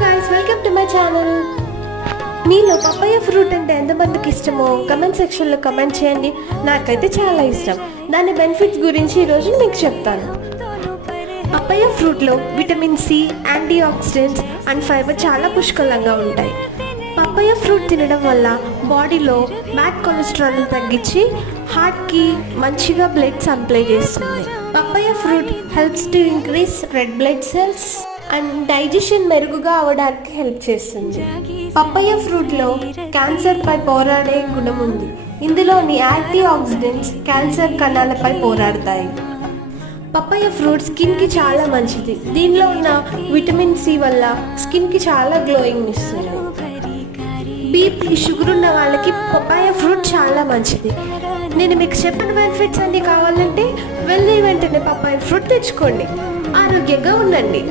Guys, welcome to my channel. మీలో papaya fruit అంటే ఎంతమందికి ఇష్టమో కమెంట్ సెక్షన్లో కమెంట్ చేయండి. నాకైతే చాలా ఇష్టం. దాని బెనిఫిట్స్ గురించి ఈరోజు మీకు చెప్తాను. పపాయ ఫ్రూట్లో vitamin C, antioxidants and fibre చాలా పుష్కలంగా ఉంటాయి. పపాయ ఫ్రూట్ తినడం వల్ల బాడీలో బ్యాడ్ కొలెస్ట్రాల్ తగ్గించి హార్ట్కి మంచిగా బ్లడ్ సప్లై చేస్తుంది. Papaya fruit helps to increase red blood cells and digestion మెరుగుగా అవడానికి హెల్ప్ చేస్తుంది. పపాయ ఫ్రూట్లో క్యాన్సర్పై పోరాడే గుణం ఉంది. ఇందులోని యాంటీ ఆక్సిడెంట్స్ క్యాన్సర్ కణాలపై పోరాడతాయి. పపాయ ఫ్రూట్ స్కిన్కి చాలా మంచిది. దీనిలో ఉన్న విటమిన్ సి వల్ల స్కిన్కి చాలా గ్లోయింగ్ ఇస్తుంది. బీపీ, షుగర్ ఉన్న వాళ్ళకి పపాయ ఫ్రూట్ చాలా మంచిది. నేను మీకు చెప్పిన బెనిఫిట్స్ అన్ని కావాలంటే వెంటనే పపాయ ఫ్రూట్ తెచ్చుకోండి. ఆరోగ్యంగా ఉండండి.